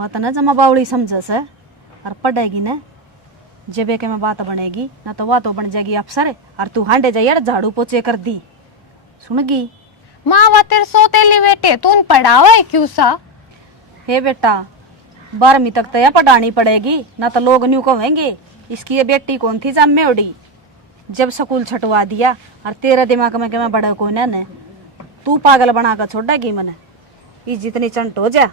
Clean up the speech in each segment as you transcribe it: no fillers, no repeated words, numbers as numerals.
वह तो न जमा बावड़ी समझस है और पढ़ेगी न जब के में बात बनेगी ना तो वह तो बन जाएगी अफसर और तू हांडे जाइए झाड़ू पोछे कर दी सुनगी। माँ वह तेरे सोतेली बेटे तू पढ़ावा है क्यों सा? हे बेटा 12वीं तक तो यह पढ़ानी पड़ेगी ना तो लोग न्यू कहेंगे इसकी ये बेटी कौन थी जम्मे उड़ी जब स्कूल छटवा दिया और तेरा दिमाग में क्या बड़ा को न तू पागल बना कर छोड़ेगी मैंने ये जितनी चंट हो जा।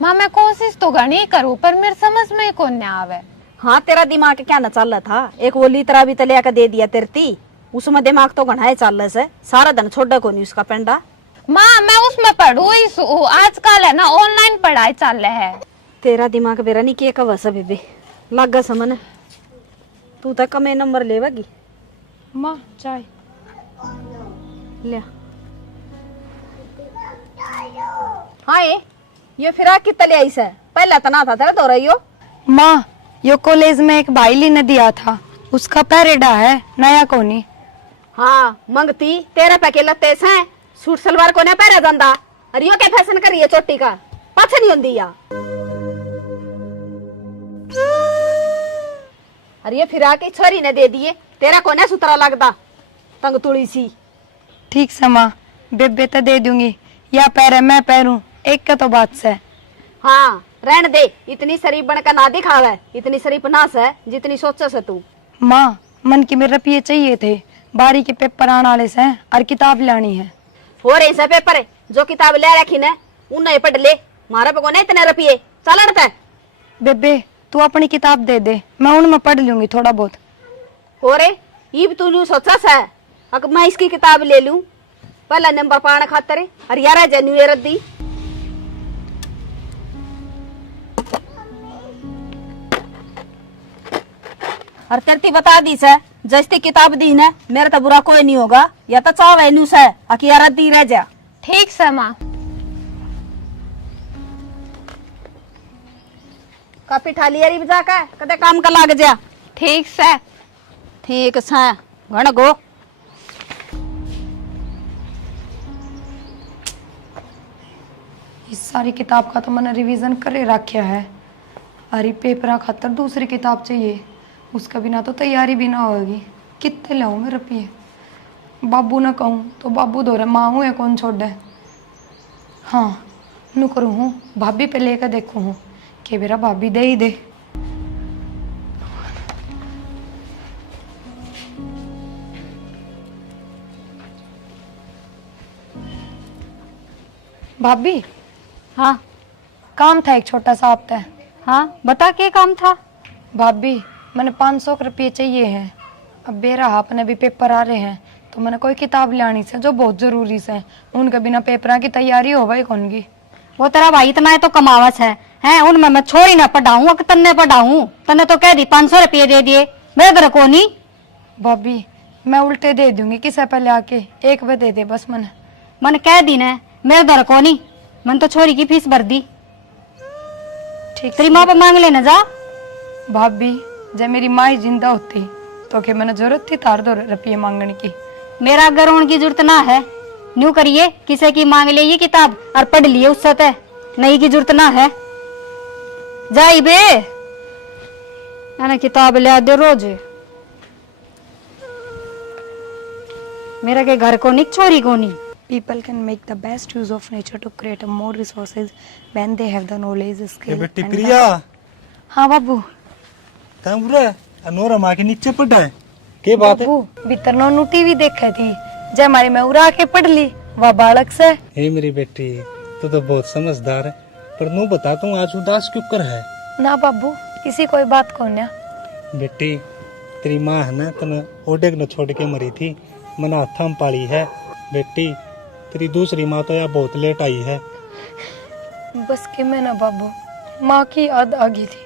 माँ मैं कोशिश तो घनी करूँ पर मेरे समझ में कौन न आवे। हाँ तेरा दिमाग क्या न चल रहा था एक वो लीतरा भी तलिया का दे दिया तेरती उसमें दिमाग तो घना चल रहा है सारा दिन छोड़ा को नहीं उसका पेंडा। माँ मैं उसमें पढ़ू ही आजकल है ना ऑनलाइन पढ़ाई चल रहा है। तेरा दिमाग बेरा नहीं किए कब सब बेबे लग समन तू तो कमे नंबर लेवेगी। माँ चाय ले हाँ ये फिराक की तले आई से पहला तना था तेरा दो रही हो। माँ यो कॉलेज में एक भाईली ने दिया था उसका पैरेडा है नया कोनी। हाँ मंगती तेरे पैके लत्ते से सूट सलवार को ने पहरा दंदा अरे यो क्या फैशन कर रही है चोटी का पाछ नहीं होंदी या अरे ये फिराक की छोरी ने दे दिए तेरा को ने सुतरा लगदा तंग तुड़ी सी। ठीक से माँ बेबे तो दे दूंगी या पैरे मैं पैरूं एक का तो बात से। हाँ रहन दे इतनी शरीफ बनकर ना दिखावे इतनी शरीफ ना से जितनी सोचे से तू। माँ मन की मेरे रुपये चाहिए थे बारी के पेपर आने वाले से और किताब लानी है। हो रही से पेपर है जो किताब ले रखी ने उन्हें पढ़ ले मारे पे को नहीं इतने रुपये चल अड़ता है। बेबे तू अपनी किताब दे दे मैं उनमें पढ़ लूंगी थोड़ा बहुत। हो रे ये तू लू सोचा सा अगर मैं इसकी किताब ले लूं पहला नंबर पाने खातर और यार जन्यू रद्दी और तेरती बता दी से जैसी किताब दी ने मेरा तो बुरा कोई नहीं होगा या तो चाव है न्यू से अकी यार रद्दी रह जा। ठीक से माँ काफी ठाली यारी बजा का कदे काम का लाग जा। ठीक से ठीक से घण गो इस सारी किताब का तो मैंने रिवीजन करे रखा है अरे पेपर खातर दूसरी किताब चाहिए उसका बिना तो तैयारी भी ना होगी कितने लाऊं मैं रुपये। बाबू ना कहूँ तो बाबू दो रहे माँ हूँ या कौन छोड़ दे। हाँ नू करूँ हूँ भाभी पे लेकर देखूँ हूँ कि मेरा भाभी दे ही दे। भाभी हाँ काम था एक छोटा सा आपका। हाँ बता के काम था। भाभी मैंने 500 रुपये चाहिए हैं अब बेरा अपने भी पेपर आ रहे हैं तो मैंने कोई किताब लानी से जो बहुत जरूरी से उनके बिना पेपर की तैयारी हो भाई कौन की। वो तेरा भाई इतना है तो कमावस है हैं उनमें मैं छोड़ी ना पढ़ाऊं तन्ने पढ़ाऊं तन्ने तो कह दी 500 रुपये दे दिए मेरे घर को नहीं। भाभी मैं उल्टे दे दूंगी किसे पहले आके एक बार दे दे बस मन कह दी ना मेरे घर को नहीं मन तो छोरी की फीस भर दी। ठीक तेरी माँ पे मांग लेना जा। भाभी जब मेरी माँ ही जिंदा होती तो क्या मैंने जरूरत थी तार 2 रुपये मांगने की। मेरा अगर रोने की जरूरत ना है न्यू करिए किसी की मांग ले ये किताब और पढ़ लिए उससे तय नहीं की जरूरत ना है जाई बे मैंने किताब ले दे रोज मेरा के घर को नहीं छोरी को नहीं। People can make the best use of nature to create a more resources when they have the knowledge, skill. बेटी प्रिया हाँ बाबू कहाँ बुरा है अनोरा माँ के नीचे पड़ा है के बात है। बाबू भीतर नो टीवी देखा थी जय हमारी मैं उड़ा के पढ़ ली वह बालक से। हे मेरी बेटी तू तो बहुत समझदार है पर नू बताता हूँ आज उदास क्यों कर है। ना बाबू किसी कोई बात को ना बेटी तेरी माँ है ना तने ओडे न छोड़ के मरी थी मना हाथा में पाली है। बेटी तेरी दूसरी माँ तो यार बहुत लेट आई है। बस के मैं ना बाबू माँ की याद आ गई थी।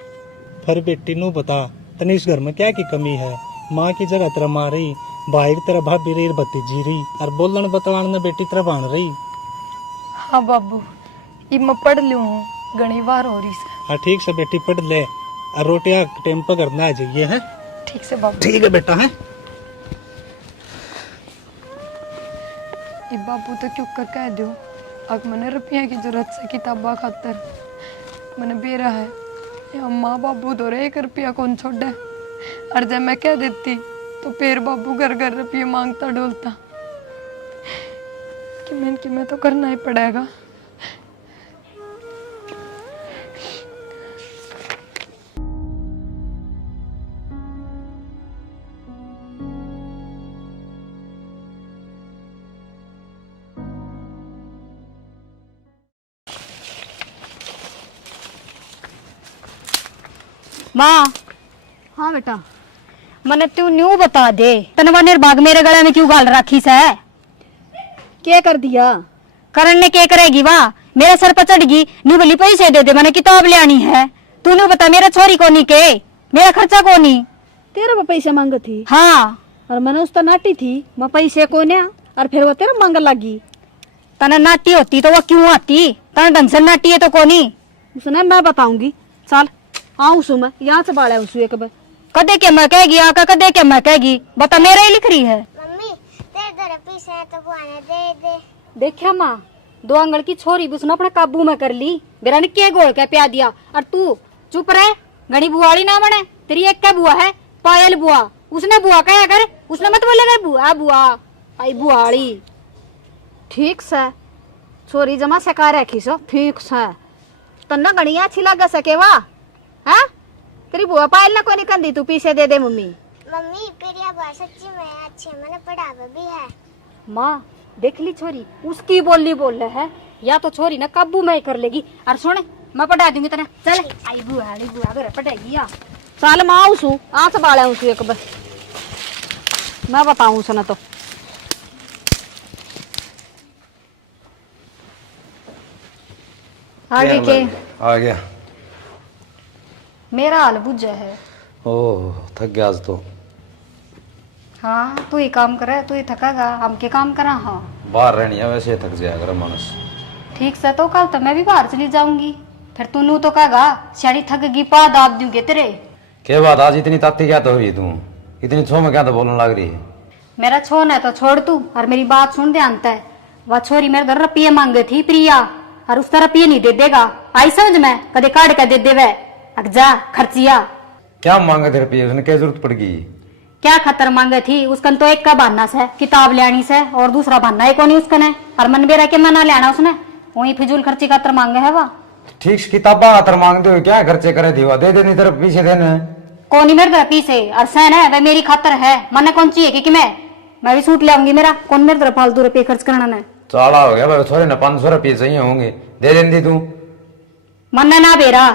फिर बेटी नू बता तने इस घर में क्या की कमी है। माँ की जगह तेरा माँ रही भाई की तरह भाभी रही भतीजी रही और बोलन बतवान ने बेटी तरह बन रही। हाँ बाबू ये मैं पढ़ लूँ हूँ घनी बार हो रही से। हाँ ठीक से बेटी पढ़ ले और रोटियां टाइम पर करना आ जाइए है। ठीक से बाबू। ठीक है बेटा है। बाबू तो क्यों कर कह दो अग मैंने रुपया की जरूरत से किताबा खातर मैंने बेरा है या माँ बाबू तो रे 1 रुपया कौन छोड़े। और जब मैं कह देती तो फिर बाबू घर घर रुपये मांगता डोलता कि मैं तो करना ही पड़ेगा। माँ, हाँ बेटा, मने तू न्यू बता दे, तनवा निर्भाग मेरे गले में क्यों गाल राखी से? क्या कर दिया? करण ने क्या करेगी वाह, मेरे सर पर चढ़गी। न्यू बोली पैसे दे दे, मैंने किताब ले आनी है। तू न्यू बता, मेरा छोरी को नहीं के, मेरा खर्चा को नहीं। तेरा वो पैसे मांग थी। हाँ, और मैंने उस नाटी थी, मैं पैसे को न्या, और फिर वो तेरा मांग लगी। तना नाटी होती तो वो क्यों आती? तना ढंग से नाटी है तो कोनी। उसने मैं बताऊंगी, चल आऊं सु मैं यहाँ से बाड़ा उसु एक बार। कदे के मैं कहेगी आका, कदे के मैं कहेगी, बता मेरा ही लिख रही है। मम्मी तेरे दर पीसे है तो बुआने दे दे। देखा माँ, 2 आंगल की छोरी भी उसने अपने काबू में कर ली। मेरा ने के गोल के प्या दिया, और तू चुप रहे। घनी बुआड़ी ना बने, तेरी एक क्या बुआ है? पायल बुआ। उसने बुआ कहा कर, उसने मत बोले कर बुआ बुआ आई बुआड़ी। ठीक से छोरी जमा सका रखी सो, ठीक से तन्ना गणिया अच्छी लगा सके वा। हाँ तेरी बुआ पायल ना कोनी कंदी, तू पीछे दे दे मम्मी। मम्मी प्रिया बात सच्ची में अच्छे मैंने पढ़ावा भी है। माँ देख ली छोरी, उसकी बोली बोल रहे है, या तो छोरी ना काबू में ही कर लेगी। और सुन, मैं पढ़ा दूंगी तेरा। चल आई बुआड़ी बुआ घर पढ़ेगी या। चल मैं आऊं सु, आज से बाड़ा उसु एक बार, मैं बताऊं सुना तो। आगे के आ गया। मेरा हाल बुझा है। ओह थक गया आज तो। हाँ तू ही काम करे, तू ही थकागा, हम के काम करा। हाँ बाहर रहनी है, वैसे थक जाएगा रे मानस। ठीक से, तो कल तो मैं भी बाहर चली जाऊंगी। फिर तू नू तो कहेगा शाड़ी थक गई, पा दाब दूंगे तेरे। क्या बात, आज इतनी ताती क्या तो हुई तू? इतनी छो में क्या तो बोलने लग रही है? मेरा छोन है तो छोड़ तू, और मेरी बात सुन ध्यान से। वह छोरी मेरे घर रुपये मांगे थी प्रिया, और उस तरह रुपये नहीं दे देगा। आई समझ में, कदे काट के दे देवे। जा खर्चिया। क्या मांगे थे रुपये? उसने क्या जरूरत पड़ गई? क्या खतर मांगे थी? उसकन तो एक का बहाना से किताब ले आनी से, और दूसरा बहाना है कौन उसकन है। और मन बेरा के मना ले आना उसने, वही फिजूल खर्ची खातर मांगे है। वह ठीक से किताबा खातर मांगते हो, क्या खर्चे करे थी? दे देनी तरफ पीछे देने कौन मेरे तरफ पीछे। और सहन है वह मेरी खातर है, मन कौन चाहिए कि मैं भी सूट ले आऊंगी। मेरा कौन मेरे तरफ फालतू रुपये खर्च करना है। चाला हो गया छोरे ने, 500 रुपये चाहिए होंगे, दे देनी तू। मन ना बेरा,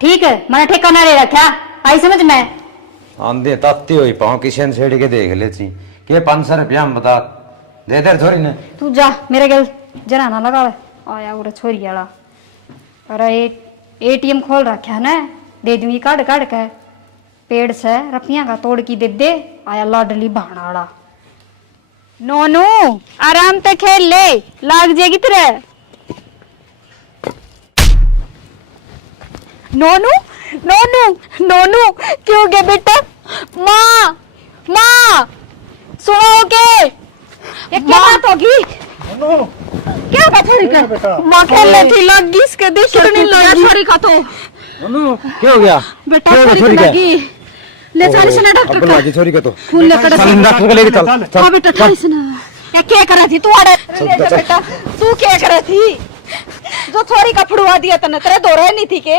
ठीक है, मैंने ठेकाना ले रखा। आई समझ में। आंधी ताती हुई पाँव किशन छेड़ के देख लेती के 500 रुपया हम बता दे दे छोरी ने। तू जा मेरे गल जरा ना लगा आया उरे छोरी वाला। अरे ATM खोल रखा है ना, दे दूंगी काट काट के। पेड़ से रपिया का तोड़ की दे दे। आया लाडली भाणाड़ा। नोनू आराम से खेल ले, लाग जाएगी तेरे। नोनू नोनू नोनू क्यों गए बेटा? माँ माँ सुनो के, ये क्या बात होगी? क्या बात हो रही है? माँ खेल रही थी, लग गई इसके, देख कितनी लगी छोरी का। तो क्या हो गया बेटा छोरी को लगी, ले चल इसने डॉक्टर अब लगी छोरी का तो खून लेकर डॉक्टर को लेके चल। हाँ बेटा चल इसने। ये क्या कर रही थी तू? अरे बेटा तू क्या कर रही थी? जो छोरी का फुड़वा दिया तने, तेरे दो रहे नहीं थी के?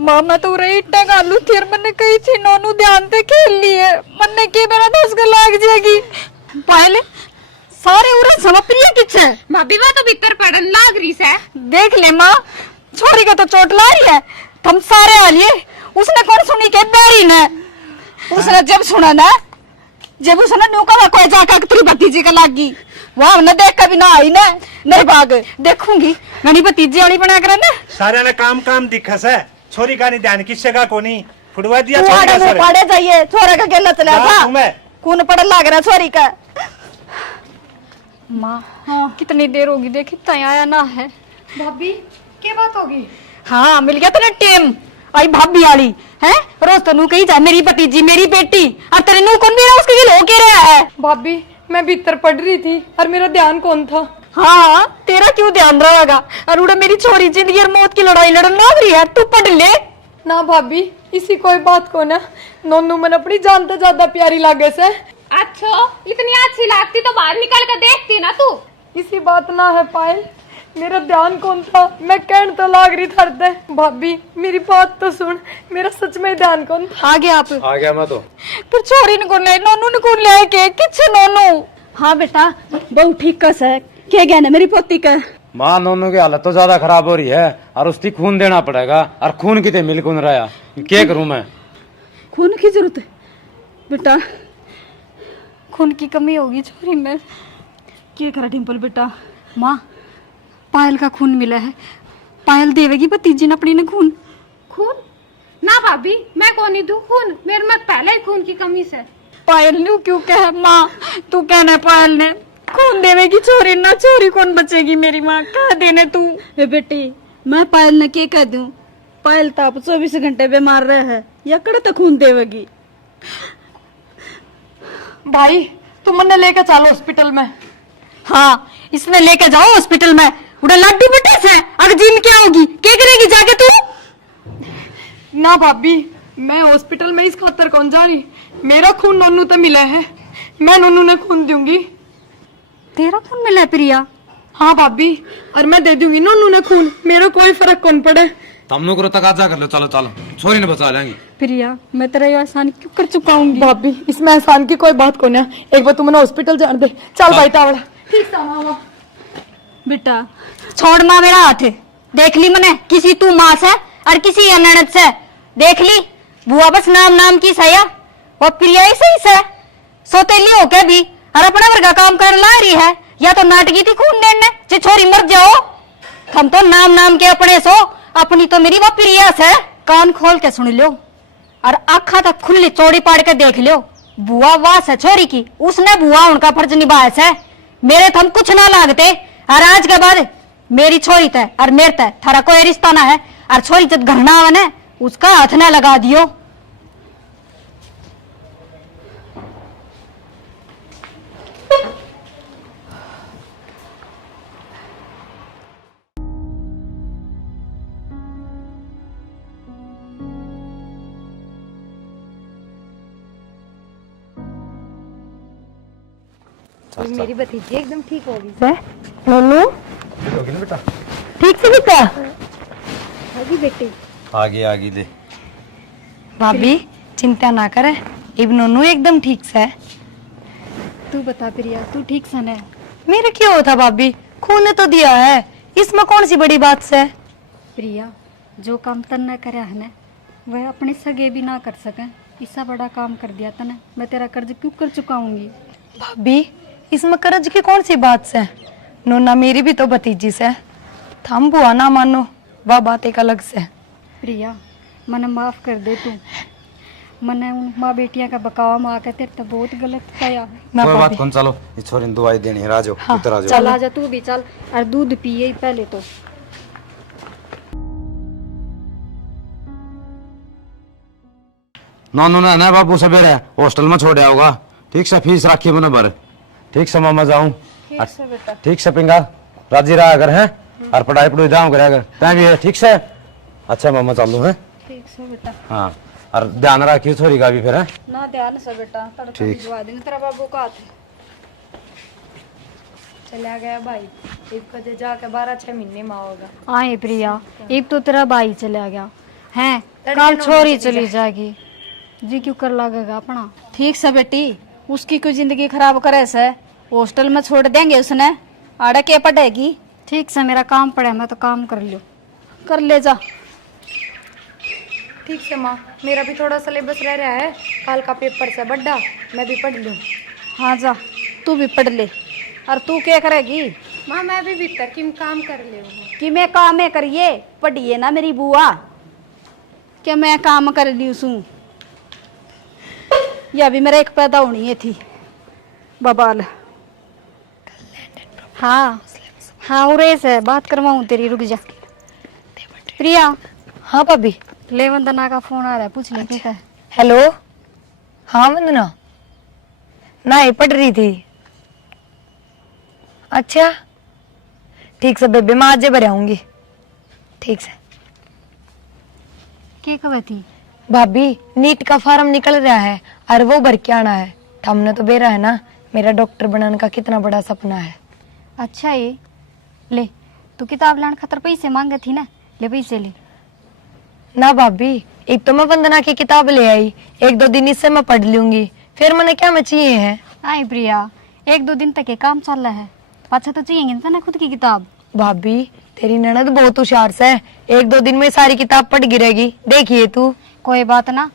मामा तो रही इट्टा गालू थी, और मैंने कही थी नोनू ध्यान से खेल लिए। मैंने की मेरा 10 का लाग जाएगी। पहले सारे उरे समप्रिय किछ है। भाभी वो तो भीतर पड़न लाग रही है। देख ले माँ, छोरी का तो चोट ला रही है। हम सारे आ लिए, उसने कौन सुनी के? बैरी ने। उसने जब सुना ना, जब उसने न्यू का कोई जाकर तेरी भतीजी का लागी, वहां न देख कभी ना आई ना, नहीं भाग देखूंगी मैंने भतीजी वाली बना कर ना। सारे ने काम काम दिखस है, छोरी का नहीं ध्यान किससे का कोनी फुड़वा दिया तू छोरी आड़े का में सारे। पड़े जाइए, छोरे का गेला चला हाँ, था, तुम्हें। खून पड़ लाग रहा छोरी का। माँ कितनी देर होगी, देखी तय आया ना है। भाभी क्या बात होगी? हाँ मिल गया तेरा टेम। आई भाभी वाली है, रोज तो नू कही जा मेरी भतीजी मेरी बेटी, और तेरे नू कौन भी रहा उसके लिए हो के रहा है। भाभी मैं भीतर पढ़ रही थी और मेरा ध्यान कौन था? हाँ तेरा क्यों ध्यान रहेगा? और उड़े मेरी छोरी जिंदगी और मौत की लड़ाई लड़न लग रही है, तू पढ़ ले ना भाभी। इसी कोई बात को ना नोनू मन अपनी जान तो ज्यादा प्यारी लागे से। अच्छा, इतनी अच्छी लगती तो बाहर निकल कर देखती ना तू। इसी बात ना है पायल, मेरा ध्यान कौन था, मैं कहन तो लाग रही थरते। भाभी मेरी बात तो सुन, मेरा सच में ध्यान कौन था। आ गया आप? आ गया मैं तो। फिर छोरी ने कौन ले, नोनू ने कौन ले के किच्छे नोनू? हाँ बेटा, बहुत ठीक कस है। क्या गया ना मेरी पोती का? माँ नोनू की हालत तो ज्यादा खराब हो रही है और उसकी खून देना पड़ेगा और खून कितने मिल कौन रहा, क्या करूं मैं? खून की जरूरत है बेटा, खून की कमी होगी छोरी में। क्या करा डिम्पल बेटा? माँ पायल का खून मिला है, पायल देवेगी भतीजी ने अपनी ने खून। खून? ना भाभी, मैं कौन ही दूं खून, मेरे में पहले ही खून की कमी से। पायल ने क्यों कहा? माँ तू कहना पायल ने खून देवेगी छोरी ना, छोरी कौन बचेगी मेरी माँ, कह देने तू। ए बेटी, मैं पायल ने क्या कह दूं? पायल तो आप 24 घंटे बीमार रहे है, या कड़े तो खून देवेगी। भाई तुम मन्ने लेके चलो हॉस्पिटल में। हाँ इसमें लेके जाओ हॉस्पिटल में, उड़ा लड्डू बटे से अगर जिम क्या होगी, क्या करेगी जाके तू? ना भाभी, मैं हॉस्पिटल में इस खातर कौन जा रही, मेरा खून नोनू तो मिला है, मैं नोनू ने खून दूंगी। तेरा खून मिला है प्रिया? हाँ भाभी, और मैं दे दूंगी नोनू ने खून, मेरा कोई फर्क कौन पड़े। तुम करो तकाजा कर लो, चलो चलो छोरी ने बचा लेंगे। प्रिया मैं तेरा ये एहसान क्यों कर चुका हूँ? भाभी इसमें एहसान की कोई बात को ना, एक बार तुमने हॉस्पिटल जान दे। चल भाई तावड़ा। ठीक था मामा। बेटा छोड़ माँ मेरा हाथ, देख ली मैंने, किसी तू माँ से और किसी अननत से देख ली। बुआ बस नाम नाम की सया, वो प्रिया ही सही से सोतेली हो के भी और अपना वर्गा काम कर ला रही है, या तो नाटकी थी खून देने जे छोरी मर जाओ। हम तो नाम नाम के अपने सो, अपनी तो मेरी वो प्रिया से। कान खोल के सुन लो और आखा तक खुली चौड़ी पाड़ के देख लो, बुआ वास है छोरी की, उसने बुआ उनका फर्ज निभाया से, मेरे थम कुछ ना लागते। और आज के बाद मेरी छोरी तय और मेरे तय थारा कोई रिश्ता ना है, और छोरी जब घर ना आवे उसका हाथ ना लगा दियो। मेरी भतीजी एकदम ठीक होगी सर। नोनू बेटा ठीक से बेटा? आगी बेटी आगे ले। भाभी चिंता ना करे, अब नोनू एकदम ठीक से। तू बता प्रिया, तू ठीक से है? मेरे क्यों होता भाभी, खून ने तो दिया है, इसमें कौन सी बड़ी बात से? प्रिया जो काम तन न करे है ना, वह अपने सगे भी ना कर सके, इससे बड़ा काम कर दिया तने, मैं तेरा कर्ज क्यों कर चुकाऊंगी? भाभी इसमें कर्ज की कौन सी बात से, नोना मेरी भी तो भतीजी से, थम बुआ ना मानो, वह बात एक अलग से। प्रिया मने माफ कर दे तू, मने उन माँ बेटिया का बकावा माँ के तेरे तो बहुत गलत किया। कोई बात कौन, चलो इस छोरी ने दवाई देनी है, राजो उतर आ जाओ। चल आजा तू भी चल, और दूध पिए पहले तो। नोनू ने ना बाबू सवेरे हॉस्टल में छोड़ा होगा, ठीक से फीस रखी मैंने भर, ठीक से मामा जाऊं, ठीक से पिंगा राजी रहा अगर है, और पढ़ाई पढ़ाई जाऊं करे अगर तय भी है, ठीक से। अच्छा मामा चालू है, ठीक से बेटा। हाँ और ध्यान रखियो छोरी का भी फिर है ना, ध्यान से बेटा, तड़का भिजवा देंगे तेरा बाबू का हाथ। चला गया भाई, एक बजे जाके 12-6 महीने में आओगा। आए प्रिया, एक तो तेरा भाई चला गया है, कल छोरी चली जाएगी, जी क्यों कर लगेगा अपना। ठीक से बेटी, उसकी कोई जिंदगी खराब करे से, हॉस्टल में छोड़ देंगे उसने, आड़े के पड़ेगी। ठीक से मेरा काम पड़े, मैं तो काम कर लो, कर ले जा। ठीक से माँ, मेरा भी थोड़ा सिलेबस रह रहा है, कल का पेपर से बड्डा, मैं भी पढ़ लूँ। हाँ जा, तू भी पढ़ ले। और तू क्या करेगी? माँ मैं भी भीतर किम काम कर ले कि मैं काम है करिए, पढ़िए ना मेरी बुआ, क्या मैं काम कर ली उसू, या भी मेरा एक पैदा होनी है थी बबाल। हाँ हाँ उरे से बात करवाऊँ तेरी, रुक जा। प्रिया। हाँ भाभी। ले वंदना का फोन आ रहा है, पूछ ले क्या है। हेलो। हाँ वंदना, ना ये पढ़ रही थी। अच्छा ठीक से बेबे, मैं आज भर आऊंगी। ठीक से क्या खबर थी? भाभी, नीट का फार्म निकल रहा है और वो भर के आना है। हमने तो बेरा है ना, मेरा डॉक्टर बनाने का कितना बड़ा सपना है। अच्छा, ये ले, तू किताब लाने खातर पैसे मांगे थी ना, ले पैसे ले। ना भाभी, एक तो मैं वंदना की किताब ले आई, 1-2 दिन इससे मैं पढ़ लूंगी, फिर मैंने क्या मैं चाहिए है। आई प्रिया, 1-2 दिन तक ये काम चल रहा है, अच्छा तो चाहिए ना खुद की किताब। भाभी, तेरी ननद बहुत होशियार से है, 1-2 दिन में सारी किताब पढ़ गिरेगी, देखिए तू। कोई बात ना,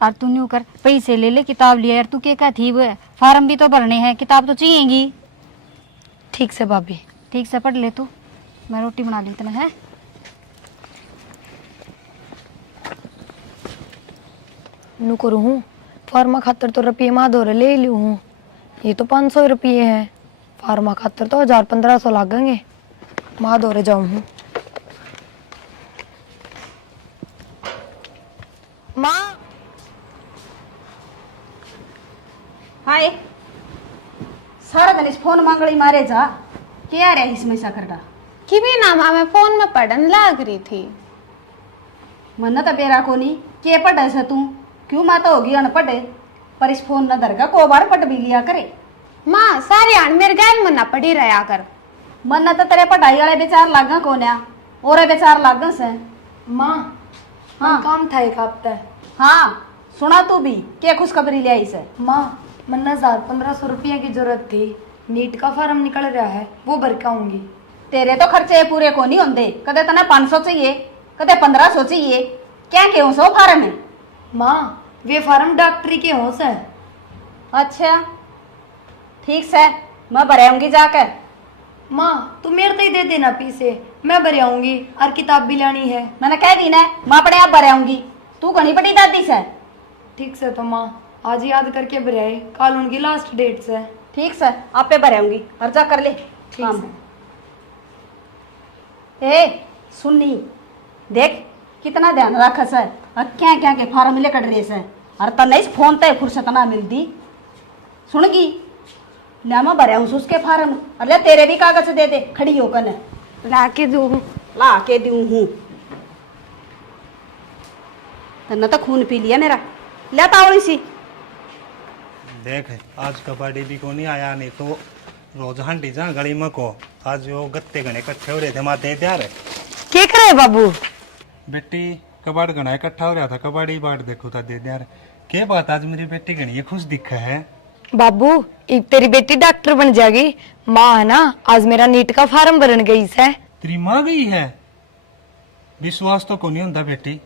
और तू न्यू कर, पैसे ले ले, किताब लिया यार, तू क्या थी वो, फार्म भी तो भरने हैं, किताब तो चाहिएगी। ठीक से भाभी। ठीक से पढ़ ले तू, मैं रोटी बना ली इतना है। नू करू हूँ फार्मा खातर तो रुपये माँ दो ले लू हूँ, ये तो 500 रुपये है, फार्मा खातर तो 1000-1500 लागेंगे। माँ दो जाऊँ हूँ। माँ, हाय, सारा दिन इस फोन मांगड़ी मारे जा, क्या रहा इसमें सकरडा? कि भी ना मैं फोन में पढ़ने लग रही थी। मन तो बेरा को नहीं, के पढ़े से तू, क्यों मैं तो होगी अनपढ़े, पर इस फोन न दरगा को बार पढ़ भी लिया करे। माँ सारी आन मेरे गैल मना पड़ी रहा कर। मन तो तेरे पढ़ाई वाले बेचार लागा कोन्या, और बेचार लागा से। माँ, हाँ काम था एक हफ्ता। हाँ, सुना तू भी, क्या खुशखबरी ले आई से? माँ, मन्ना 1000-1500 रुपये की जरूरत थी, नीट का फार्म निकल रहा है, वो भर के आऊंगी। तेरे तो खर्चे पूरे को नहीं होंगे, कदे तने 500 चाहिए, कदे 1500 चाहिए, क्या क्यों सो फार्म है? माँ, वे फार्म डॉक्टरी के हो से। अच्छा ठीक से, मैं भराऊंगी जाकर। माँ, तू मेरे तो ही दे देना पीसे, मैं भर आऊंगी और किताब भी लानी है। मैंने कह दी ना, मैं अपने आप भराऊंगी, तू घनी बड़ी दादी से। ठीक से तो माँ, आज याद करके भर आए, कल उनकी लास्ट डेट से। ठीक से, आप पे भराऊंगी और जा कर ले काम। ए सुननी, देख कितना ध्यान रखा से, और क्या क्या के फार्म लेकर रहे से, और तने इस फोन ते फुर्सत ना मिलती, सुनगी ले मैं भराऊं उसके फार्म, अरे तेरे भी कागज दे दे, खड़ी होकर ला के दूँ। ला के दूं हूँ, तन्ना तो खून पी लिया मेरा, ले तावड़ी सी। देख, आज कबाड़ी भी को नहीं आया, नहीं तो रोज हंडी जा गली में को, आज वो गत्ते गणे इकट्ठे हो रहे थे, माँ दे दिया रे। क्या करे बाबू? बेटी कबाड़ गणा इकट्ठा हो रहा था, कबाड़ी बाट देखो था, दे दिया रे। क्या बात, आज मेरी बेटी गणी खुश दिखा है। बाबू, एक तेरी बेटी डॉक्टर बन जाएगी। माँ है ना, आज मेरा नीट का फार्म भरन गई से। तेरी माँ गई है? विश्वास तो को नहीं होता बेटी।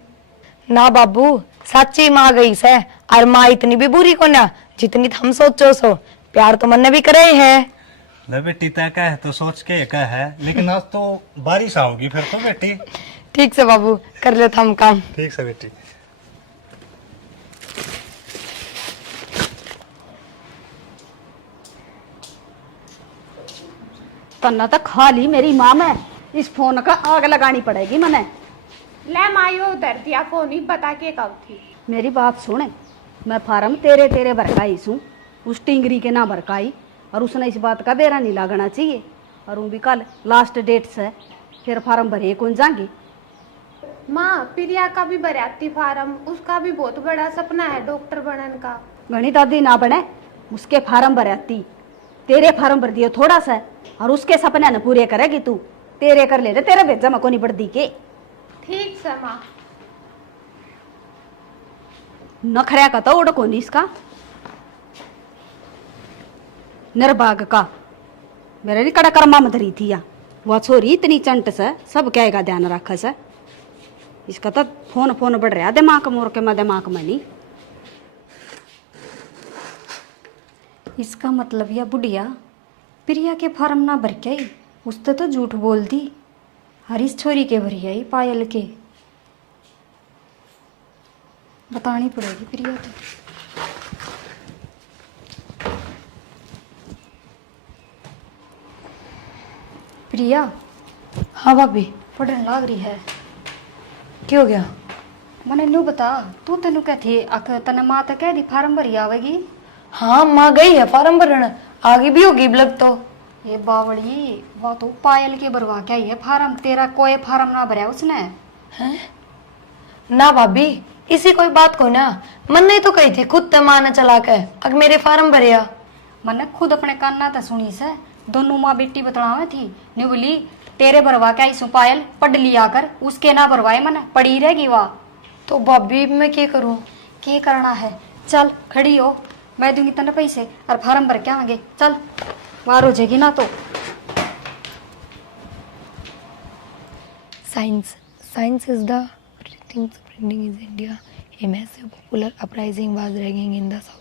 ना बाबू, सच्ची माँ गई से, और माँ इतनी भी बुरी को ना जितनी हम सोचो सो, प्यार तो मन भी करे है। ले बेटी तय का है तो सोच के का है, लेकिन आज तो बारिश आओगी फिर तो बेटी। ठीक से बाबू, कर लेता हम काम। ठीक से बेटी। तन्ना तो खा ली मेरी माँ में, इस फोन का आग लगानी पड़ेगी मने। ले मायो उधर दिया फोन ही बता के कब थी। मेरी बात सुने, मैं फार्म तेरे तेरे भरकाई सू, उस टिंगरी के ना भरकाई, और उसने इस बात का बेरा नहीं लगना चाहिए, और वो भी कल लास्ट डेट से फिर फार्म भरे कौन जाएंगी। माँ, प्रिया का भी भराती फार्म, उसका भी बहुत बड़ा सपना है डॉक्टर बनने का। घनी दादी ना बने, उसके फार्म भराती, तेरे फार्म भर दियो थोड़ा सा, और उसके सपने न पूरे करेगी तू, तेरे कर ले, तेरे भेजा में को नहीं बढ़ दी के। ठीक से माँ। नखरा का तो उड़ को नहीं इसका, निर्भाग का, मेरे कड़ा कर्मा में धरी थी या वह छोरी इतनी चंट से, सब क्या का ध्यान रखा से, इसका तो फोन फोन बढ़ रहा दिमाग मोर के, मैं दिमाग में नहीं। इसका मतलब यह बुढ़िया प्रिया के फार्म ना भर के आई, उसने तो झूठ बोल दी, हरीश छोरी के भरी आई पायल के। बतानी पड़ेगी प्रिया को। प्रिया, हाँ भाभी। पढ़ने लाग रही है। क्या हो गया? मने न्यू बता, तू तेनू क्या थी अख तने माँ तो कह दी फार्म भरी आवेगी। हाँ, माँ गई है फार्म भरन, आगे भी होगी ब्लग तो। ये बावड़ी वो तो पायल के भरवा के आई है फार्म, तेरा कोई फार्म ना भरा उसने। ना भाभी इसी कोई बात को ना, मन ने तो कही थी खुद ते माँ ने चला के अग मेरे फार्म भरिया। मैंने खुद अपने काना था सुनी से, दोनों माँ बेटी बतलावे थी, नहीं बोली तेरे भरवा के आई सु पायल, पढ़ लिया कर, उसके ना भरवाए मैंने पड़ी रहेगी वहाँ। तो भाभी मैं क्या करूं? क्या करना है, चल खड़ी हो, मैं दूंगी तेने पैसे और फार्म भर के आएंगे, चल बाहर हो जाएगी ना तो। Science is the things spreading in India. A massive popular uprising was raging in the south.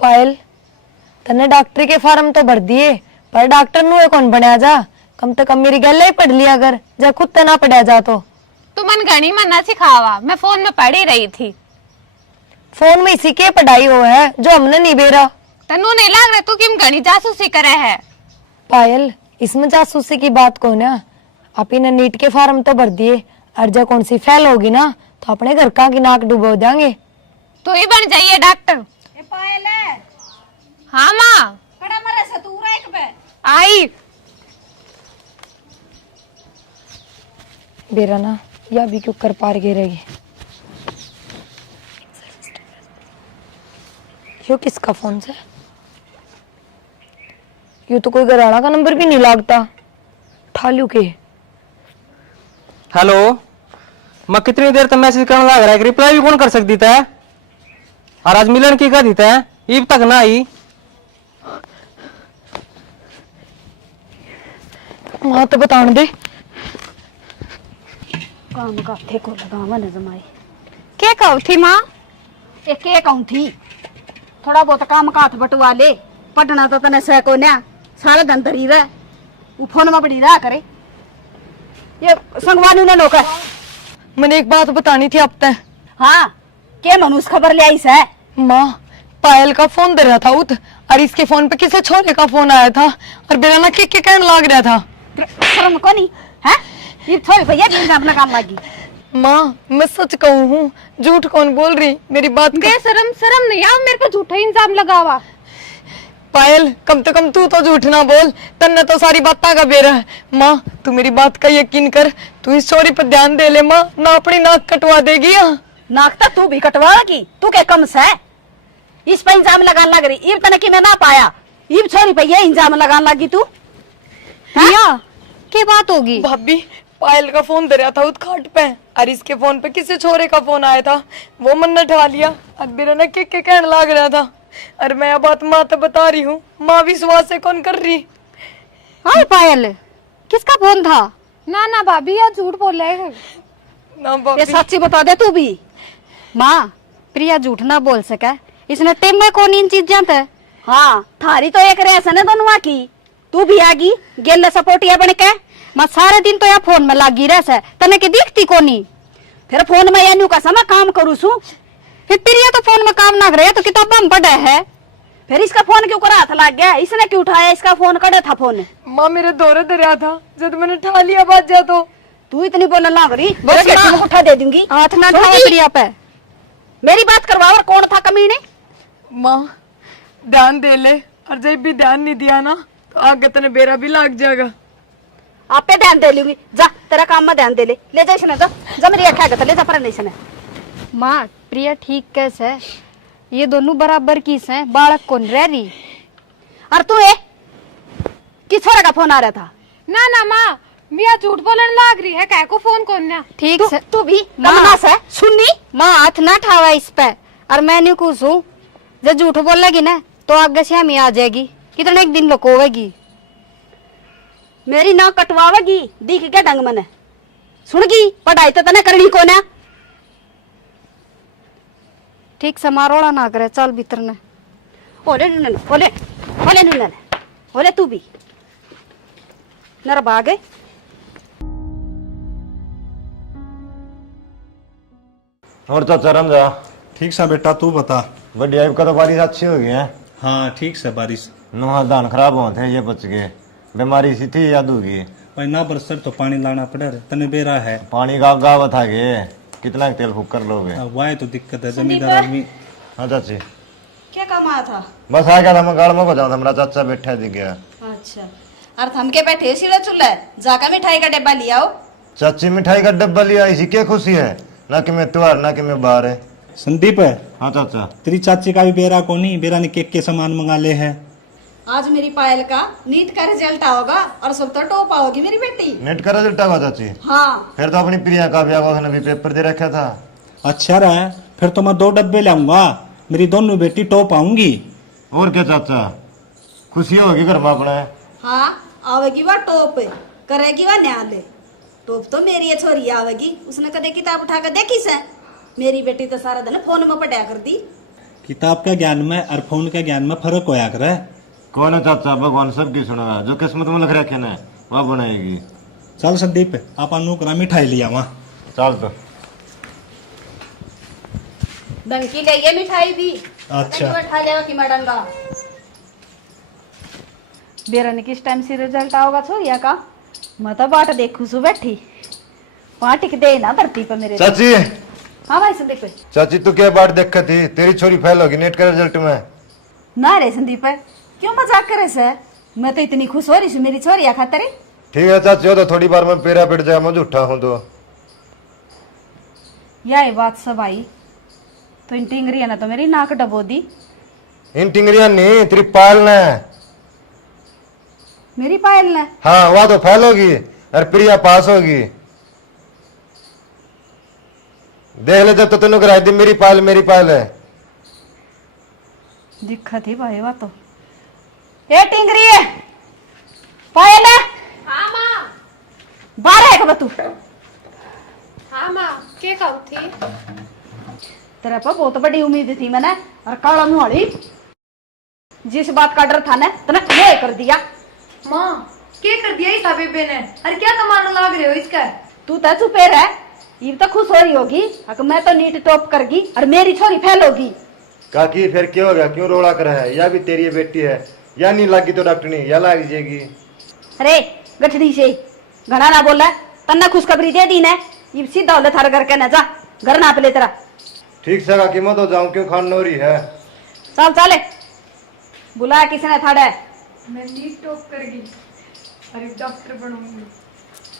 पायल तने डॉक्टर के फार्म तो भर दिए, पर डॉक्टर नु कौन बनया जा, कम से कम मेरी गल ही पढ़ लिया कर, जब खुद ते ना पढ़या जा तो। तू मन गणी मना सिखावा, मैं फोन में पढ़ी रही थी। फोन में इसी के पढ़ाई हो है जो हमने नहीं बेरा। तनु नहीं लग रहा तू किम गणी जासूसी करे है। पायल इसमें जासूसी की बात कौन है, आप ने नीट के फार्म तो भर दिए, और जब कौन सी फेल होगी ना तो अपने घर का की नाक डुबो देंगे। तू ही बन जाइए डॉक्टर। पायल है हाँ माँ कड़ा मरे से तू एक पे आई। बेरा ना या भी क्यों कर पार गिरेगी। यो किसका फोन से? यो तो कोई घराना का नंबर भी नहीं लागता। ठालू के। हेलो, मैं कितनी देर तक मैसेज करने लग रहा है, रिप्लाई भी कौन कर सकती था? और आज मिलन की कर देता है, ईब तक ना आई। माँ तो बताने दे। काम का थे को लगा मन जमाई क्या कहू थी माँ? एक एक कहूं थी, थोड़ा बहुत काम का हाथ बटवा ले, पढ़ना तो तने से को ना सारा दिन तरी रह, वो फोन में पड़ी रहा करे। ये संगवानी ने नौकर। मैंने एक बात बतानी थी अब तक। हाँ के मनुष्य खबर ले आई से? माँ पायल का फोन दे रहा था उत, और इसके फोन पे किसी छोरे का फोन आया था, और बेराना के कहने लग रहा था। शर्म को नहीं है? ये थोड़ी भैया इल्जाम लगाने लगी। माँ मैं सच कहूँ हूँ, झूठ कौन बोल रही, मेरी बात का। शर्म नहीं आओ, मेरे पे झूठा इल्जाम लगावा। पायल कम से कम तू तो झूठ ना बोल, तन्ने तो सारी बातें का बेरा है। माँ तू मेरी बात का यकीन कर, तू इस चोरी पर ध्यान दे ले माँ, ना अपनी नाक कटवा देगी। नाक तो तू भी कटवा की, तू के कम से इस पे इल्जाम लगाने लग रही। ईब तने कि मैं ना पाया, ईब छोरी पे ये इल्जाम लगाने लगी तू। भैया क्या बात होगी? भाभी पायल का फोन दे रहा था उस खाट पे, और इसके फोन पे किसी छोरे का फोन आया था, वो मन ने उठा लिया, और मेरा ना के कहने लग रहा था। और मैं बात माँ तो बता रही हूँ, माँ विश्वास से कौन कर रही। हाँ पायल किसका फोन था? ना ना भाभी यार झूठ बोल रहे हैं। ना ये भाभी सच्ची बता दे तू भी। माँ प्रिया झूठ ना बोल सके, इसने टेम में कौन इन चीजें थे। हाँ थारी तो एक रेसन है दोनों की, तू भी आगी गेल सपोर्टिया बन के। मैं सारे दिन तो यहाँ फोन में लागी रह, तने के दिखती कोनी। फिर फोन में यानी का समय काम करू सू, फिर प्रिया तो फोन में काम ना करे तो किताब में पढ़े है। फिर इसका फोन क्यों करा हाथ लग गया? इसने क्यों उठाया? इसका फोन करे था फोन। माँ मेरे दौरे दे रहा था, जब मैंने उठा लिया बात जा तो। तू इतनी बोलने लग रही, उठा दे दूंगी। हाथ ना उठाओ प्रिया पे। मेरी बात करवा, और कौन था कमीने? माँ ध्यान दे ले, और जब भी ध्यान नहीं दिया ना तो आगे तने बेरा भी लग जाएगा। आप पे ध्यान दे लूंगी, जा तेरा काम में ध्यान दे ले जा इसने, जा मेरी अखा गत ले जा पर नहीं इसने। माँ प्रिया ठीक कैसे, ये दोनों बराबर किस हैं, बालक कौन रह रही। और तू ए किस छोरा का फोन आ रहा था? ना ना माँ मिया झूठ बोलने लग रही है, काय को फोन कौन ना। ठीक से तू भी माँ। कमना से सुननी। माँ हाथ ना ठावा इस पे, और मैं नहीं कुछ हूँ, जब झूठ बोलेगी ना तो आगे से हमें आ जाएगी, कितने एक दिन लकोवेगी। मेरी नाक कटवावेगी, दिख के ढंग मने सुनगी, पढ़ाई तो तने करनी को ना। ठीक से मारोड़ा ना करे, चल भीतर ने। ओले नुनन ओले ओले नुनन ओले तू भी नर भागे। और तो चरम जा ठीक सा बेटा, तू बता। बढ़िया, का तो बारिश अच्छी हो गई है। हाँ ठीक से बारिश। नुहा धान खराब हुए थे, ये बच गए। बीमारी सी थी याद होगी। भाई ना बरसर तो पानी लाना पड़ा रे, तने बेरा है। पानी का गावा था गे, कितना तेल फूक कर लोगे। अब वाह तो दिक्कत है, जमींदार आदमी। हाँ चाची, क्या काम आया था? बस आ गया था, मैं गाड़ में को जाऊँ, हमारा चाचा बैठा दिख गया। अच्छा, और थम के बैठे सिरा चूल्हा जाकर मिठाई का डब्बा लिया आओ। चाची मिठाई का डब्बा लिया, इसी क्या खुशी है, ना कि मैं त्योहार ना कि मैं बाहर है। संदीप है, हाँ चाचा, तेरी चाची का भी बेरा को नहीं, बेरा ने केक के सामान मंगा ले है। आज मेरी पायल का नीट का रिजल्ट आओगा और सब तो टॉप आओगी मेरी बेटी। नेट का रिजल्ट आगा चाची? हाँ। फिर तो अपनी प्रिया का भी आगा, भी पेपर दे रखा था। अच्छा रहा, फिर तो मैं 2 डब्बे लाऊंगा, मेरी दोनों बेटी टॉप आऊंगी। और क्या चाचा, खुशी होगी घर में अपने। हाँ, आवेगी वह टॉप, करेगी वह न्याले। टॉप तो मेरी ये छोरी आवेगी, उसने कदे किताब उठा कर देखी से। मेरी बेटी तो सारा दिन फोन में पढ़ा कर दी। किताब का ज्ञान में और फोन के ज्ञान में फर्क होया करे। कौन है चाचा, भगवान सबकी सुनेगा, जो किस्मत में लिख रखे ना वह बनाएगी। चल संदीप, आप अनुकरा मिठाई लिया वहाँ। चल तो डंकी ले ये मिठाई भी। अच्छा, बैठा जाएगा कि मडंगा। बेरा ने किस टाइम से रिजल्ट आओगा छोरिया का? मैं तो बाट देखू सु बैठी, वहाँ टिक दे ना धरती पर मेरे। चाची, हाँ भाई संदीप। चाची तू क्या बात देख थी, तेरी छोरी फेल होगी नेट का रिजल्ट में। ना रे संदीप, क्यों मजाक करे से? मैं तो इतनी खुश हो रही हूँ मेरी छोरिया खातर। ठीक है चाची, हो तो थोड़ी बार में पेरा पिट जाए, मैं झूठा हूँ तो। यह बात सब आई तो इन टिंगरिया ने तो मेरी नाक डबो दी। इन टिंगरिया नहीं, तेरी पायल ने। मेरी पायल ने? हाँ, वह तो फेल होगी और प्रिया पास होगी। देख ले, जब तो तेनों कराई दी, मेरी पायल है। दिक्कत ही भाई वह तो। ए टिंगरी है, पायल है? हाँ माँ। बारह है कब तू? हाँ माँ, क्या कहू थी? तेरे पर बहुत बड़ी उम्मीद थी मैंने, और काला मुहाड़ी जिस बात का डर था ना तूने ये कर दिया। माँ, क्या कर दिया इस बेबे ने? अरे क्या तमाना लाग रहे हो इसका? तू तो चुपे रह, ये तो खुश हो रही होगी अगर मैं तो नीट टॉप करगी और मेरी छोरी फेल होगी। काकी फिर क्या हो गया, क्यों रोड़ा कर है? या भी तेरी बेटी है, या नहीं लागी तो डॉक्टर नहीं, या लाग जाएगी। अरे गठड़ी से घना ना बोला, तन्ना खुशखबरी दे दी ने, ये सीधा होले थारा घर के ना जा, घर ना पे तेरा। ठीक से काकी, मैं तो जाऊं, क्यों खान नोरी है। चल चले, बुलाया किसी ने थाड़ा? मैं नीट टॉप करेगी, अरे डॉक्टर बनूंगी।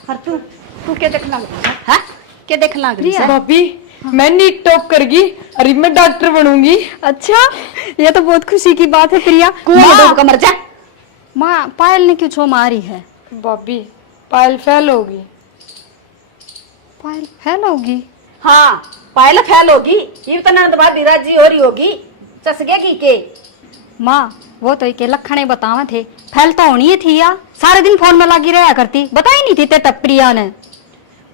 और तू क्या देखना है? क्या देखना लग रही है? भाभी, मैं नीट टॉप करेगी, अरे मैं डॉक्टर बनूंगी। अच्छा, ये तो बहुत खुशी की बात है प्रिया। कुएं में डूब कर मर जा। माँ, पायल ने क्यों छो मारी है? भाभी, पायल फेल होगी। पायल फेल होगी? हाँ, पायल फेल होगी, ये तो नंद भाभी राजी हो रही होगी, चसगेगी के। माँ, वो तो के लखने बतावे थे, फेल तो होनी ही थी या सारे दिन फोन में लगी रहा करती, बताई नहीं थी ते प्रिया ने।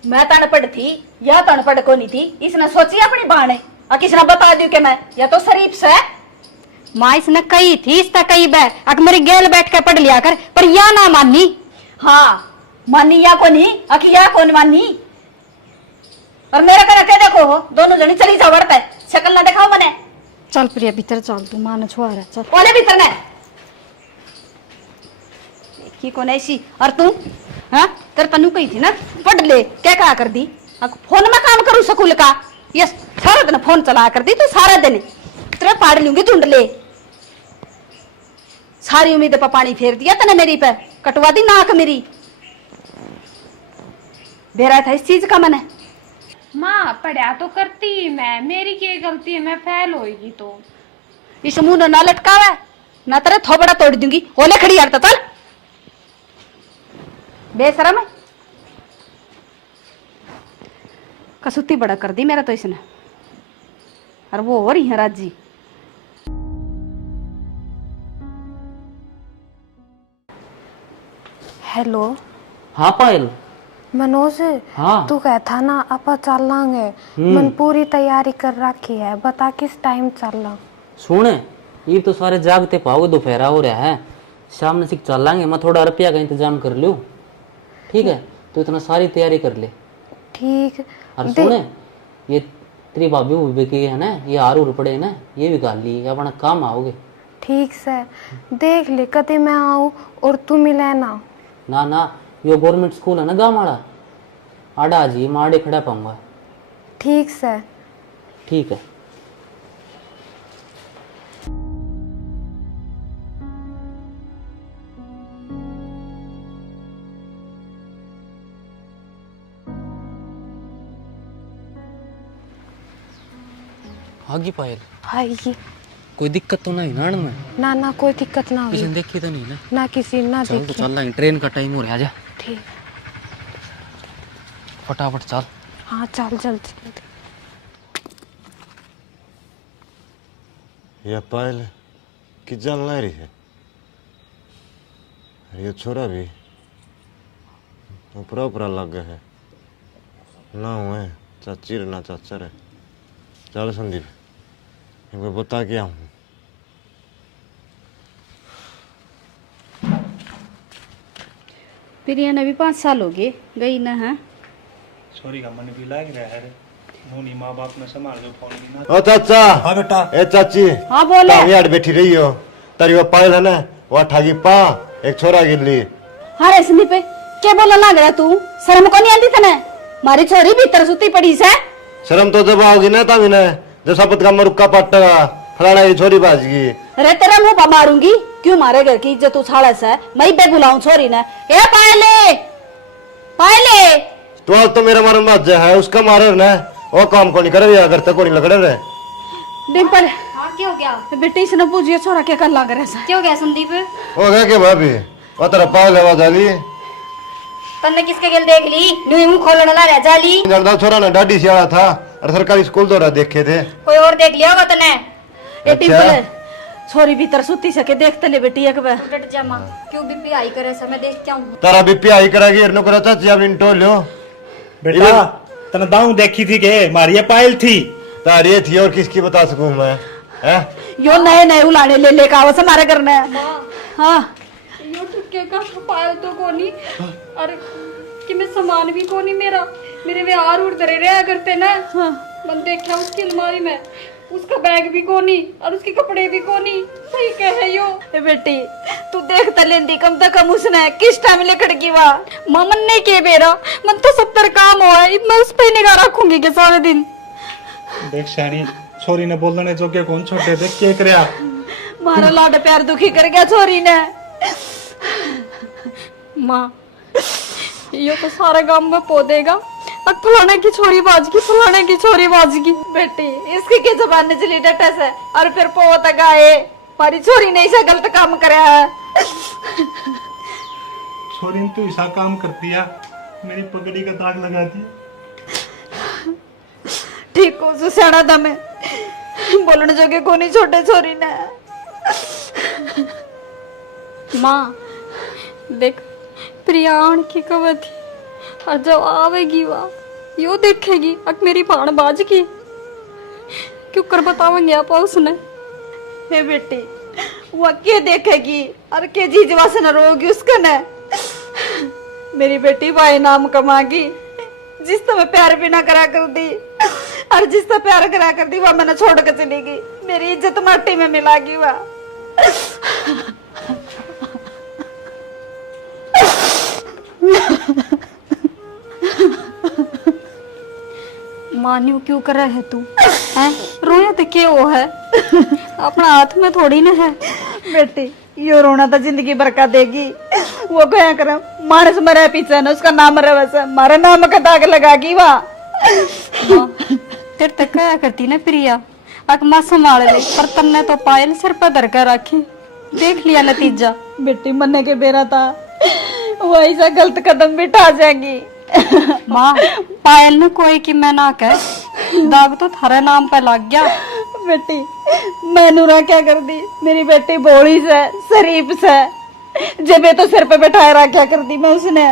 मैं तो अनपढ़ थी, यह तो अनपढ़ को नहीं थी, इसने सोची अपनी बाणे और किसने बता दी कि मैं या तो शरीफ से। माँ इसने कही थी, इसका कही अक मेरी गेल बैठ के पढ़ लिया कर, पर या ना मानी। हाँ, मानी या को नहीं, अकिया कौन मानी? और मेरा कर के देखो हो, दोनों जनी चली जाओ बढ़ते, शक्ल ना दिखाओ मने। चल प्रिया भीतर चल, तू माँ ने छुआ रहा। चल ओले भीतर ने की कौन ऐसी? और तू हाँ, तेरे तनु कही थी ना पढ़ ले, क्या कर दी? फोन में काम करूँ स्कूल का, ये सारा दिन फोन चला कर दी तू, सारा दिन तेरे पाड़ लूंगी ढूंढ ले। सारी उम्मीद पर पानी फेर दिया तने मेरी पे, कटवा दी नाक मेरी। बेरा था इस चीज का मैंने। माँ, पढ़ा तो करती मैं, मेरी क्या गलती है, मैं फेल होएगी तो। इस मुंह ना लटकावे ना, तेरे थोबड़ा तोड़ दूंगी। ओले खड़ी यार, चल बेशरम है, कसुती बड़ा कर दी मेरा तो इसने, और वो हो रही है राजी। हेलो। हाँ पायल। मनोज, हाँ तू कहता ना आप चल लांगे, मन पूरी तैयारी कर रखी है, बता किस टाइम चलना? सुने, ये तो सारे जागते पाओगे, दोपहरा हो रहा है, शाम से चल लांगे, मैं थोड़ा रुपया का इंतजाम कर लूँ, ठीक है? तो इतना सारी तैयारी कर ले। ठीक। और सुने, ये तेरी भाभी की है ना, ये आरू पड़े ना, ये भी गाल ली, अपना काम आओगे। ठीक से देख ले कदे मैं आऊँ और तू मिले ना। ना ना यो गवर्नमेंट स्कूल है ना गाँव वाला, आड़ा जी माड़े खड़ा पाऊंगा। ठीक से। ठीक है। आगे पायल आएगी। कोई दिक्कत तो नहीं ना में? ना ना कोई दिक्कत ना किसी हुई। ने देखी तो नहीं ना? ना किसी ना चल तो देखी। चल रहा ट्रेन का टाइम हो रहा है, आजा ठीक। फटाफट चल। हाँ चल जल्दी। यह पायल कि जान ला रही है। ये छोरा भी ऊपरा ऊपरा लग गया है ना, हुए चाची ना चाचा रे। चल संदीप इनको बता के आऊँ। प्रिया ने भी 5 साल हो गए गई ना है। छोरी का मन भी लाग रहा है। नूनी माँ बाप ने संभाल जो फोन भी ना। ओ चाचा। हाँ बेटा। ए चाची। हाँ बोले। यार बैठी रही हो तारी वो पायल है ना, वो ठागी पा एक छोरा गिर ली। हाँ रे संदीप क्या बोला लग रहा तू? शर्म को नहीं आती तने? मारी छोरी भीतर सुती पड़ी से। शर्म तो जब आओगी ना तभी ना, जब शपथ का मरुक्का पट्टा फलाना ये छोरी बाज गई। अरे तेरा मुंह पर मारूंगी। क्यों मारे घर की इज्जत उछाड़ा से? मैं बे बुलाऊं छोरी ने। ए पायले पायले तो आज तो मेरा मारन बात है, उसका मारे ना वो काम को नहीं करे या घर तक को नहीं लग रहे। डिम्पल हाँ क्या हो गया? बेटी से न पूछिए छोरा क्या कर लग रहा है। क्या हो गया संदीप? हो गया क्या भाभी? वो तेरा पायल है जाली। तन्ने किसके गेल देख ली? न्यू मुंह खोलने ला रहा जाली। जरदा छोरा ने डाडी सियाड़ा था और सरकारी स्कूल दौरा देखे थे। कोई और देख लिया होगा तन्ने? ए डिम्पल छोरी भीतर सुती सके देखते ले बेटी एक बार। डट जा मां, क्यों बीपी आई करे ऐसा? मैं देख क्या हूं। तारा बीपी आई करेगी इरनो करा चाची अब इनटो लो। बेटा तने दाऊ देखी थी के मारिया पायल थी। तारी थी और किसकी बता सकूं मैं? हैं? यो नए नए उलाने ले लेकर आओ से मारे करने। हाँ यो टुक्के का पायल तो कोनी और कि मैं सामान भी कोनी मेरा, मेरे व्यवहार उड़ते रहे करते ना। मन देखा उसकी अलमारी में, उसका बैग भी कोनी और उसके कपड़े भी कोनी। सही कहे यो। ए बेटी तू देख त लेंदी कम से कम उसने किस टाइम लेकर की वा। मामन ने के बेरा मन तो 70 काम हुआ है, मैं उस पे निगाह रखूंगी के सारे दिन। देख शानी छोरी ने बोलने जो के कौन छोटे देख के करया। मारा लाड प्यार दुखी कर गया छोरी ने। माँ यो तो सारे गांव में पो देगा, अब फलाने की छोरी बाजगी, फलाने की छोरी बाजगी। बेटी इसकी के जबान ने चली डटे से और फिर पो तक आए मारी छोरी ने ऐसा गलत काम करया है। छोरी ने तो ऐसा काम कर दिया, मेरी पगड़ी का दाग लगा दिया। ठीक को सुसाड़ा था मैं बोलने जोगे को नहीं छोटे छोरी ने। माँ देख प्रियाण की कब थी और जब आवेगी वह यो देखेगी अक मेरी भाण बाज की क्यों कर बतावेंगे आप उसने। हे बेटी वो के देखेगी और के जीजवा से न रोगी उसका न। मेरी बेटी भाई नाम कमागी जिस तो मैं प्यार भी ना करा कर दी और जिस तो प्यार करा कर दी वह मैंने छोड़ कर चली गई। मेरी इज्जत माटी में मिलागी वह। मान्यू क्यों कर रहा है तू? हैं रोया तो क्या वो है? अपना हाथ में थोड़ी ना है। बेटी यो रोना तो जिंदगी बरका देगी। वो क्या करे मानस मरे पीछे न उसका नाम रहे वैसे मारे नाम का दाग लगागी वह। तेरे तक क्या करती ना प्रिया, अक मां संभाल ले पर तन्ने तो पायल सिर पर धर कर रखी। देख लिया नतीजा। बेटी मरने के बेरा था वो ऐसा गलत कदम भी उठा जाएगी। माँ पायल ने कोई की मैं ना कह, दाग तो थारे नाम पे लग गया। बेटी मैं नूरा क्या कर दी? मेरी बेटी भोली से शरीफ से जबे तो सिर पे बैठाए रहा क्या कर दी मैं उसने।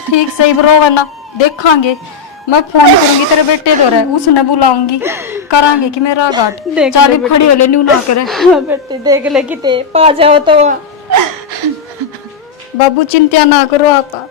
ठीक सही बरो वरना देखांगे। मैं फोन करूंगी तेरे बेटे दो रहे उसने बुलाऊंगी करांगे कि मेरा घाट चाबी खड़ी हो ले न्यू ना करे। बेटी देख ले किते पा जाओ तो। बाबू चिंता ना करो आपा।